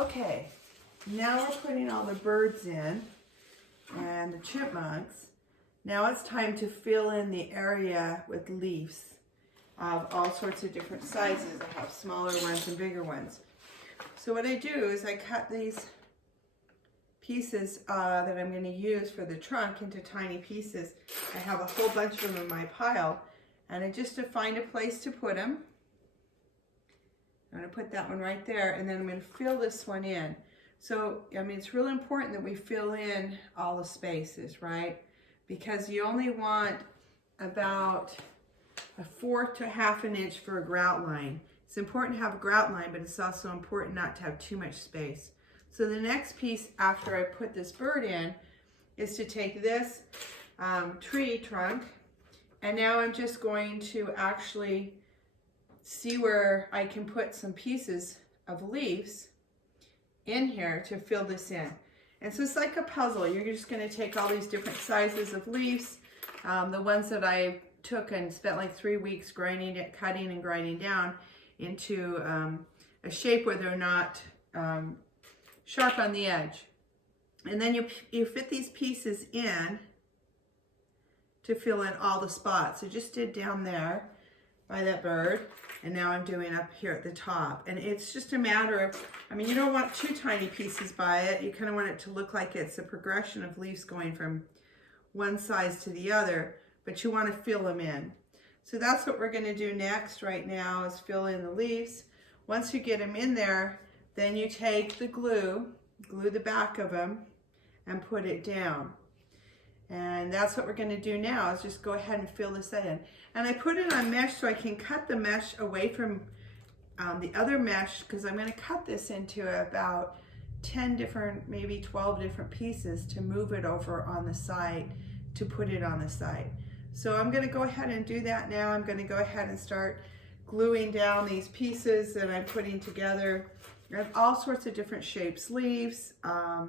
Okay, now we're putting all the birds in and the chipmunks. Now it's time to fill in the area with leaves of all sorts of different sizes. I have smaller ones and bigger ones. So what I do is I cut these pieces that I'm going to use for the trunk into tiny pieces. I have a whole bunch of them in my pile, and I just to find a place to put them. I'm going to put that one right there, and then I'm going to fill this one in. So, I mean, it's really important that we fill in all the spaces, right? Because you only want about a 1/4 to 1/2 inch for a grout line. It's important to have a grout line, but it's also important not to have too much space. So the next piece after I put this bird in is to take this tree trunk, and now I'm just going to actually see where I can put some pieces of leaves in here to fill this in. And so it's like a puzzle. You're just going to take all these different sizes of leaves, the ones that I took and spent like 3 weeks grinding it, cutting and grinding down into a shape where they're not sharp on the edge. And then you fit these pieces in to fill in all the spots. I just did down there by that bird, and now I'm doing up here at the top. And it's just a matter of, I mean, you don't want too tiny pieces by it. You kind of want it to look like it's a progression of leaves going from one size to the other, but you want to fill them in. So that's what we're going to do next right now, is fill in the leaves. Once you get them in there, then you take the glue the back of them, and put it down. And that's what we're going to do now, is just go ahead and fill this in. And I put it on mesh so I can cut the mesh away from the other mesh, because I'm going to cut this into about 10 different, maybe 12 different pieces to move it over on the side, to put it on the side. So I'm going to go ahead and do that now. I'm going to go ahead and start gluing down these pieces that I'm putting together. I have all sorts of different shapes, leaves. I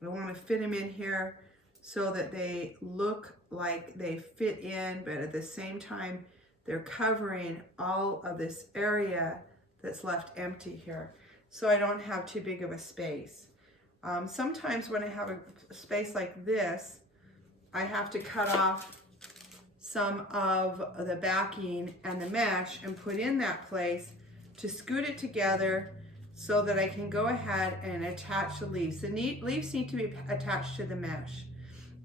want to fit them in here so that they look like they fit in, but at the same time, they're covering all of this area that's left empty here. So I don't have too big of a space. Sometimes when I have a space like this, I have to cut off some of the backing and the mesh and put in that place to scoot it together so that I can go ahead and attach the leaves. The leaves need to be attached to the mesh.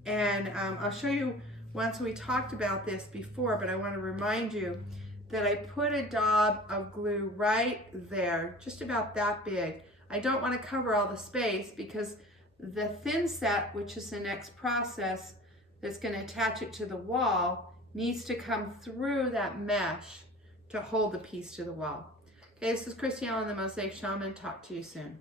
And I'll show you once. We talked about this before, but I want to remind you that I put a daub of glue right there, just about that big. I don't want to cover all the space because the thin set, which is the next process that's going to attach it to the wall, needs to come through that mesh to hold the piece to the wall. Okay, this is Christy Allen, the Mosaic Shaman. Talk to you soon.